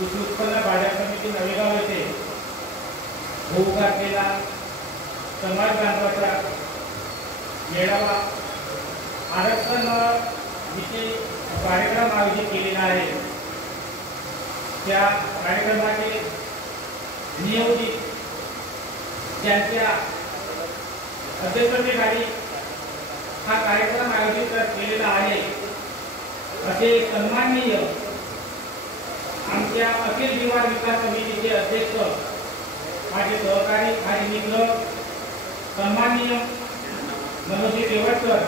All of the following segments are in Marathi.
कृषी उत्पन्न बाजार समिती नवेगाव येथे होऊ घातलेला समाज बांधवाचा मेळावा आरक्षण विषयी कार्यक्रम आयोजित केलेला आहे। त्या कार्यक्रमाचे नियोजित ज्यांच्या अध्यक्षतेखाली हा कार्यक्रम आयोजित केलेला आहे असे सन्माननीय आमच्या अखिल जीवन विकास समितीचे अध्यक्ष माझे सहकारी माझे मित्र सन्माननीय मनोजी देवटकर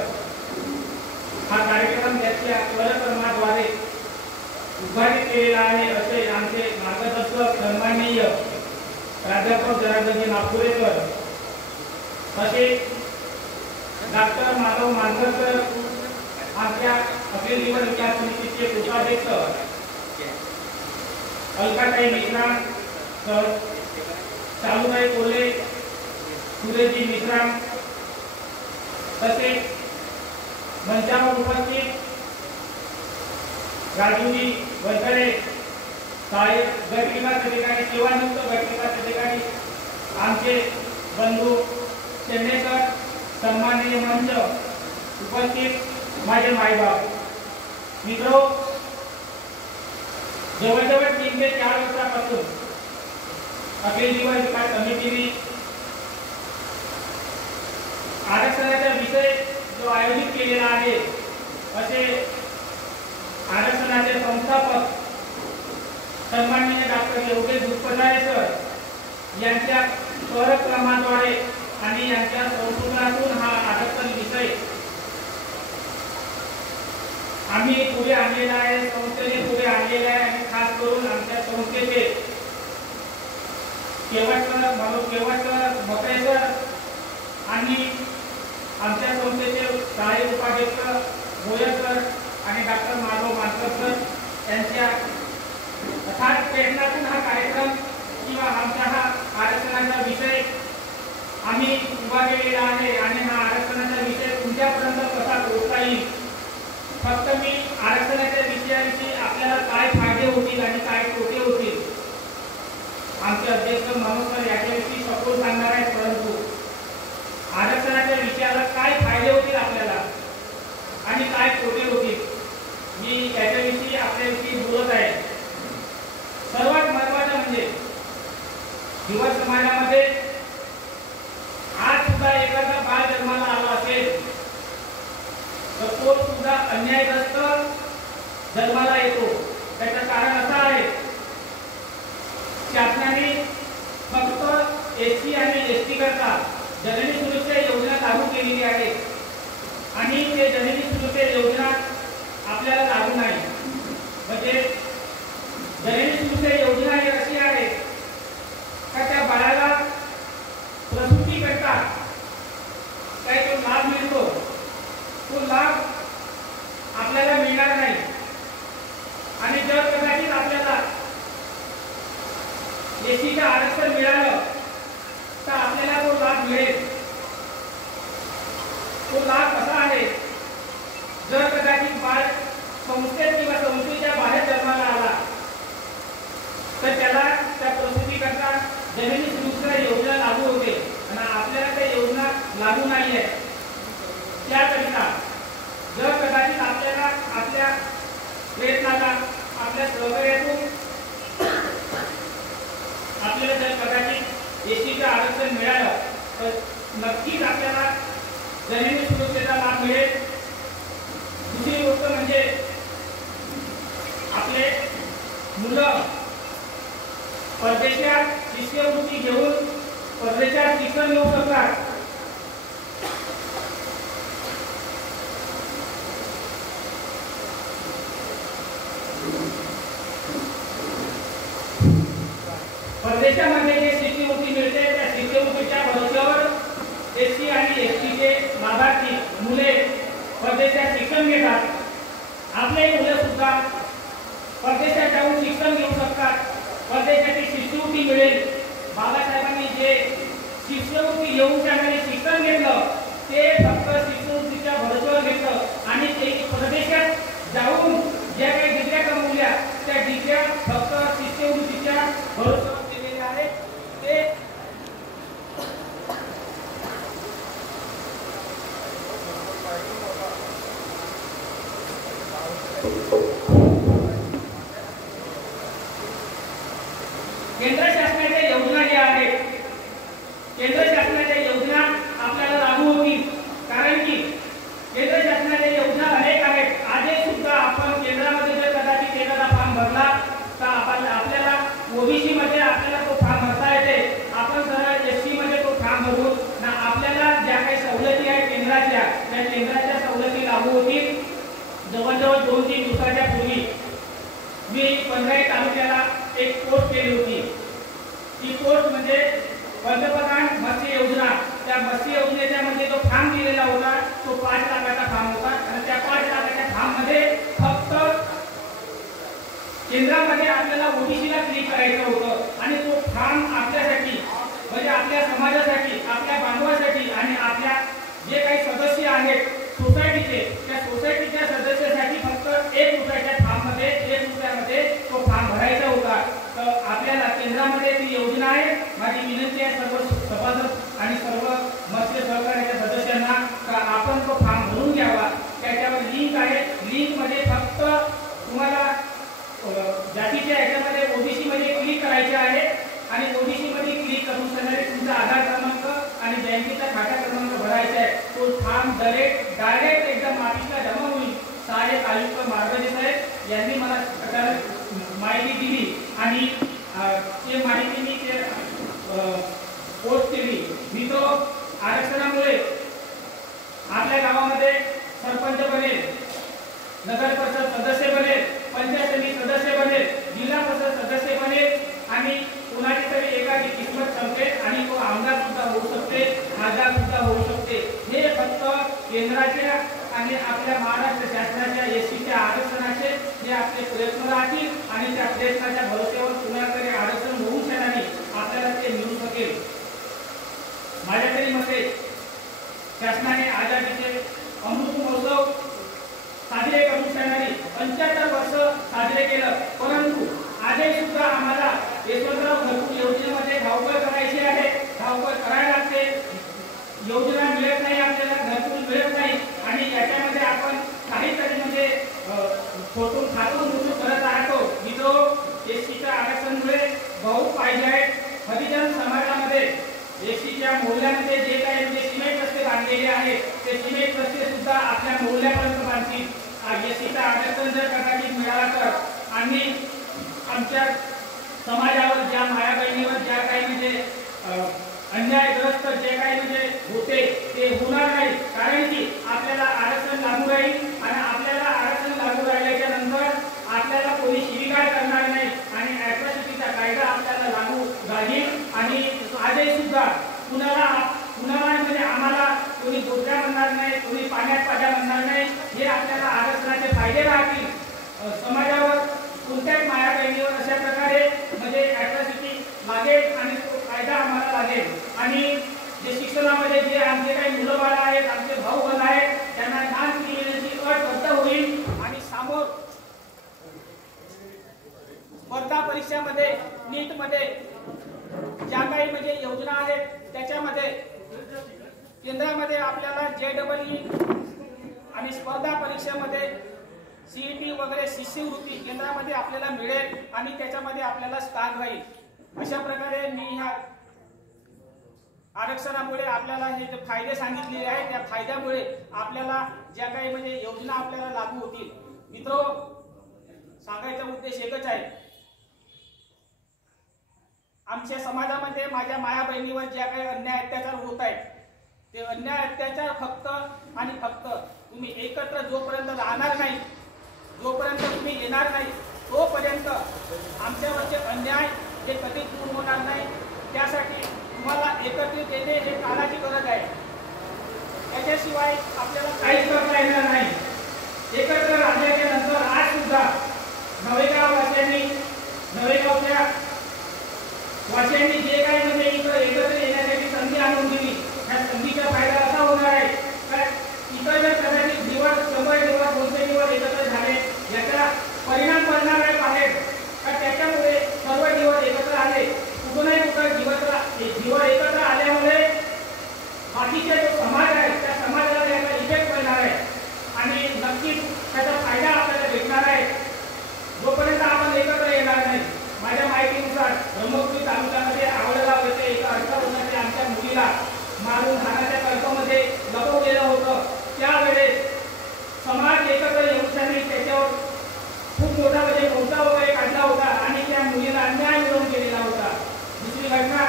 हा कार्यक्रम त्याच्या कार्यक्रमाद्वारे उद्घाटित केलेला आहे असे आमचे मार्गदर्शक सन्माननीय प्राध्यापक जनार्दनजी नागपुरेकर तसेच डॉक्टर माधव मानकरकर आमच्या अखिल जीवन विकास समितीचे उपाध्यक्ष अलकाताई मिश्रा सर चालूताई कोल्हे सुरेशजी मिश्रा तसेच मंचावर उपस्थित राजूजी वरकडे साहेब गट विकास अधिकारी सेवानिवृत्त गट विकास अधिकारी आमचे बंधू चेन्नेकर सन्माननीय मंच उपस्थित माझे मायबाप मित्रों जवळजवळ 3 ते 4 वर्षापासून अखिल जीवन विकास समितीने आरक्षणाचा विषय जो आयोजित केलेला आहे असे आरक्षणाचे संस्थापक सन्माननीय डॉक्टर योगेश दुष्पदारे सर यांच्या कार्यक्रमाद्वारे आणि यांच्या संशोधनातून हा आरक्षण विषय आम्ही पुढे आणलेला आहे, संस्थेने पुढे आणलेला आहे आणि खास करून आमच्या संस्थेचे केवटकर भकरे सर आणि आमच्या संस्थेचे सहाय्यक उपाध्यक्ष गोयल सर आणि डॉक्टर माधव मानकर सर यांच्या अथाक प्रयत्नातून हा कार्यक्रम किंवा आमचा हा आरक्षणाचा विषय आम्ही उभा केलेला आहे आणि हा आरक्षणाचा विषय तुमच्यापर्यंत कसा पोहोचता येईल। फक्त मी आरक्षणाच्या विषयाविषयी आपल्याला काय फायदे होतील आणि काय तोटे होतील आमचे अध्यक्ष मनोज सर याच्याविषयी सखोल सांगणार आहेत, परंतु आरक्षणाच्या विषयाला काय फायदे होतील आपल्याला आणि काय तोटे होतील मी याच्याविषयी आपल्याविषयी बोलत आहे। सर्वात महत्त्वाचं म्हणजे युवा समाजामध्ये आज सुद्धा एखादा बाळ जन्माला आला असेल तर तो सुद्धा अन्यायग्रस्त जन्माला येतो। त्याचं कारण असं आहे शासनाने फक्त एससी आणि एसटी करता जननी सुरक्षा योजना लागू केलेली आहे आणि ते जननी सुरक्षा योजना आपल्याला लागू नाही। म्हणजे जननी सुरक्षा योजना ही अशी आहे का त्या बाळाला प्रसूती करता काही तो लाभ मिळतो, तो लाभ आपल्याला मिळणार नाही आणि जर कदाचित आपल्याला एसीचं आरक्षण मिळालं तर आपल्याला तो लाभ मिळेल। तो लाभ कसा आहे, जर कदाचित बाळ संस्थेत किंवा संस्थेच्या बाहेर जन्माला आला तर त्याला त्या प्रसूती करता जननी सुरक्षा योजना लागू होते आणि आपल्याला त्या योजना लागू नाही आहे। त्याकरिता जर कदाचित आपल्याला आपल्या प्रयत्नाला आपल्या सहकार्यातून आपल्याला जर कदाचित एसीचं आरक्षण मिळालं तर नक्कीच आपल्याला जननी सुरक्षेचा लाभ मिळेल। दुसरी गोष्ट म्हणजे आपले मुलं परदेशात शिष्यवृत्ती घेऊन परदेशात शिक्षण घेऊ शकतात। परदेशामध्ये जे शिष्यवृत्ती मिळते त्या शिष्यवृत्तीच्या भरोश्यावर एससी आणि एसटीचे लाभार्थी मुले परदेशात शिक्षण घेतात। आपले मुले सुद्धा परदेशात जाऊन शिक्षण घेऊ शकतात, परदेशाची शिष्यवृत्ती मिळेल। बाबासाहेबांनी जे शिष्यवृत्ती येऊन त्यांनी शिक्षण घेतलं ते फक्त शिष्यवृत्तीच्या भरोश्यावर घेतलं आणि ते परदेशात जाऊन ज्या काही डिग्र्या कमवल्या त्या डिग्र्या फक्त शिष्यवृत्ती भरोसा केलेले आहे ते केंद्र शासनाच्या योजना ज्या आहेत, केंद्र शासनाच्या योजना आपल्याला लागू होतील, कारण की केंद्र शासनाच्या योजना अनेक आहेत. आजही सुद्धा आपण केंद्रामध्ये जर कदाचित एखादा फॉर्म भरला तर आपल्याला ओबीसी मध्ये आपल्याला तो फॉर्म भरता येते. आपण सरळ एससी मध्ये तो फॉर्म भरून ना आपल्याला ज्या काही सवलती आहेत केंद्राच्या, त्या केंद्राच्या सवलती लागू होतील. जवळजवळ 2-3 दिवसाच्या पूर्वी मी पंधराई तालुक्याला एक पोस्ट केली होती. ती पोस्ट म्हणजे पंतप्रधान मत्स्य योजना. त्या मत्स्य योजनेच्या मध्ये जो फॉर्म दिलेला होता तो 5 लाखाचा फॉर्म होता आणि त्या 5 लाखाच्या फॉर्म मध्ये फक्त केंद्रामध्ये आपल्याला ओबीसीला क्लिक करायचं होतं आणि तो फॉर्म आपल्यासाठी म्हणजे आपल्या समाजासाठी, आपल्या बांधवासाठी आणि आपल्या जे काही सदस्य आहेत सोसायटीचे, त्या सोसायटीच्या सदस्यासाठी फक्त 1 रुपयाच्या फॉर्म मध्ये 1 रुपयामध्ये तो फॉर्म भरायचा होता. तर आपल्याला केंद्रामध्ये ती योजना आहे. माझी विनंती आहे सर्व सभासद आणि सर्व मत्स्य सहकार्याच्या सदस्यांना का आपण तो फॉर्म भरून घ्यावा. त्याच्यावर लिंक आहे. लिंक मध्ये फक्त तुम्हाला जातीच्या ह्याच्यामध्ये ओबीसी मध्ये क्लिक करायचे आहे आणि ओबीसी मध्ये क्लिक करून तुमचा आधार क्रमांक आणि बँकेचा खाता क्रमांक भरायचा आहे. तो फॉर्म डायरेक्ट एकदम ऑफिसला जमा होईल. सहाय्यक आयुक्त मार्गदे साहेब यांनी मला माहिती दिली आणि ते माहिती मी पोस्ट केली. मी तो आरक्षणामुळे आपल्या गावामध्ये सरपंच बनेल, नगर परिषद सदस्य बनेल, पंचायत समिती सदस्य बनेल, जिल्हा परिषद सदस्य बनेल आणि कुणाची तरी एखादी किस्मत संपेल आणि तो आमदार सुद्धा होऊ शकते, खासदार सुद्धा होऊ शकते. हे फक्त केंद्राच्या आणि आपल्या महाराष्ट्र शासनाच्या एससीच्या आरक्षणाचे जे आपले प्रयत्न राहतील आणि त्या प्रयत्नाच्या भरोश्यावर कुणाकडे आरक्षण होऊ शकणारे आपल्याला ते मिळू शकेल. माझ्या तरी मते शासनाने आझादीचे अमृत महोत्सव साजरे करून शकणारी 75 वर्ष साजरे केलं, परंतु आजही सुद्धा आम्हाला यशवंतराव घरकुल योजनेमध्ये धावपळ करायची आहे. धावपळ करायला लागते. योजना मिळत नाही, आपल्याला घरकुल मिळत नाही आणि याच्यामध्ये आपण काहीतरी म्हणजे फोटो खातून करत राहतो. मित्रो, एससीच्या आरक्षणामुळे बहुत फायदे आहेत. हरिजन समाजामध्ये एससीच्या मोहल्ल्यामध्ये जे काही म्हणजे सिमेंट रस्ते बांधलेले आहेत ते सिमेंट रस्ते सुद्धा आपल्या मोहल्ल्यापर्यंत बांधतील. एससीचं आरक्षण जर कदाचित मिळाला तर आणि आमच्या समाजावर ज्या माया बहिणीवर ज्या काही म्हणजे अन्यायग्रस्त जे काही म्हणजे होते ते होणार नाही, कारण की आपल्याला आरक्षण लागू राहील आणि आपल्याला आरक्षण लागू राहिल्याच्या नंतर आपल्याला कोणी शिवीगाळ करणार नाही आणि ॲट्रॉसिटीचा कायदा आपल्याला लागू राहील आणि आजही सुद्धा कुणाला म्हणजे आम्हाला कोणी गोत्या म्हणणार नाही, कोणी पाण्यात पाजा म्हणणार नाही. हे आपल्याला आरक्षणाचे फायदे राहतील. समाजावर कोणत्याच माया बहिणीवर अशा प्रकारे म्हणजे ॲट्रॉसिटी लागेल आणि तो कायदा आम्हाला लागेल. आणि जे शिक्षणामध्ये जे आमचे काही मुलं बाळ आहेत, आमचे भाऊ बंध आहेत, त्यांना ज्ञान मिळण्याची अट रद्द होईल आणि समोर स्पर्धा परीक्षामध्ये नीटमध्ये ज्या काही म्हणजे योजना आहेत त्याच्यामध्ये केंद्रामध्ये आपल्याला JEE आणि स्पर्धा परीक्षेमध्ये CET वगैरे शिष्यवृत्ती केंद्रामध्ये आपल्याला मिळेल आणि त्याच्यामध्ये आपल्याला स्थान राहील. अशा प्रकारे मी ह्या आरक्षणामुळे आपल्याला हे जे फायदे सांगितलेले आहेत त्या फायद्यामुळे आपल्याला ज्या काही म्हणजे योजना आपल्याला लागू होतील. मित्रो, सांगायचा उद्देश एकच आहे. आमच्या समाजामध्ये माझ्या माया बहिणीवर ज्या काही अन्याय अत्याचार होत आहेत ते अन्याय अत्याचार फक्त आणि फक्त तुम्ही एकत्र जोपर्यंत राहणार नाही, जोपर्यंत तुम्ही येणार नाही, तोपर्यंत आमच्यावरचे अन्याय हे कधीच दूर होणार नाही. त्यासाठी तुम्हाला एकत्रित येणे हे काळाची गरज आहे. त्याच्याशिवाय आपल्याला काहीच करता येणार नाही. एकत्र राहण्याच्या नंतर आज सुद्धा नवेगावच्या वासियांनी जे काही म्हणजे इथं एकत्र येण्यासाठी संधी आणून दिली, त्या संधीचा फायदा असा होणार आहे का इतर जर कदाचित दिवस 100 दिवस 200 दिवस एकत्र झाले, याचा परिणाम पडणार आहे बाहेर. त्याच्यामुळे सर्व दिवस एकत्र बाकीचा जो समाज आहे त्या समाजाला याचा इफेक्ट होणार आहे आणि नक्कीच त्याचा फायदा आपल्याला भेटणार आहे जोपर्यंत आपण एकत्र येणार नाही. माझ्या माहितीनुसार ब्रह्मपुरी तालुक्यामध्ये आवळला येथे एका 18 वर्षाच्या आमच्या मुलीला मारून हाणाच्या कर्तव्यामध्ये लपवलेलं होतं. त्यावेळेस समाज एकत्र येऊन त्याच्यावर खूप मोठा म्हणजे मोठा वगैरे काढला होता आणि त्या मुलीला अन्याय मिळवून केलेला होता. दुसरी घटना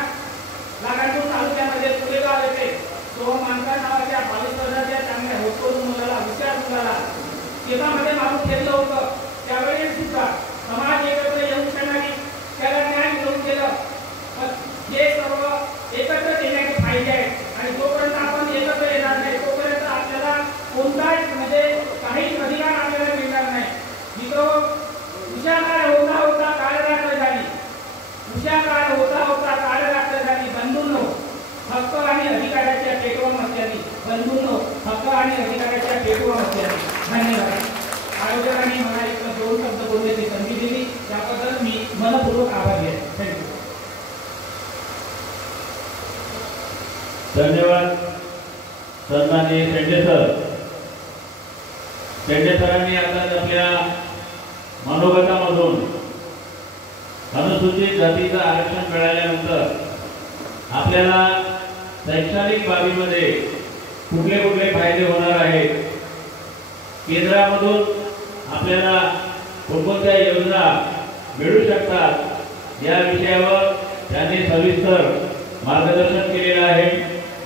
लागांडूर तालुक्यामध्ये पुलेगाव येथे सोहम मानकर नावाच्या 22 वर्षाच्या चांगल्या होतकरू मुलाला हुशार मुलाला शेतामध्ये मारून ठेवलं होतं. त्यावेळेस सुद्धा समाज एकत्र येऊन त्याला न्याय मिळवून केलं. हे सर्व एकत्र येण्याचे फायदे आहेत आणि जोपर्यंत आपण एकत्र येणार नाही तोपर्यंत आपल्याला कोणताच म्हणजे काही अधिकार आपल्याला मिळणार नाही. मित्र, उषा काळ होता होता काळ रात्र झाली. उषा काळ होता होता काळ रात्र झाली. बंधूंनो, हक्क आणि अधिकाराच्या पेटवा मस्त्यानी. बंधूंनो, हक्क आणि अधिकाराच्या पेटवा मस्त्यानी. धन्यवाद. आयोजकांनी मला एक 2 शब्द बोलण्याची संधी दिली त्याबद्दल मी मनपूर्वक आभारी आहे. थँक्यू. धन्यवाद सन्माननीय शेंडे सर. शेंडे सरांनी आता आपल्या मनोगतामधून अनुसूचित जातीचं आरक्षण मिळाल्यानंतर आपल्याला शैक्षणिक बाबीमध्ये कुठले कुठले फायदे होणार आहेत, केंद्रामधून आपल्याला कोणकोणत्या योजना मिळू शकतात या विषयावर त्यांनी सविस्तर मार्गदर्शन केलेलं आहे.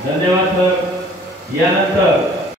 धन्यवाद सर. यानंतर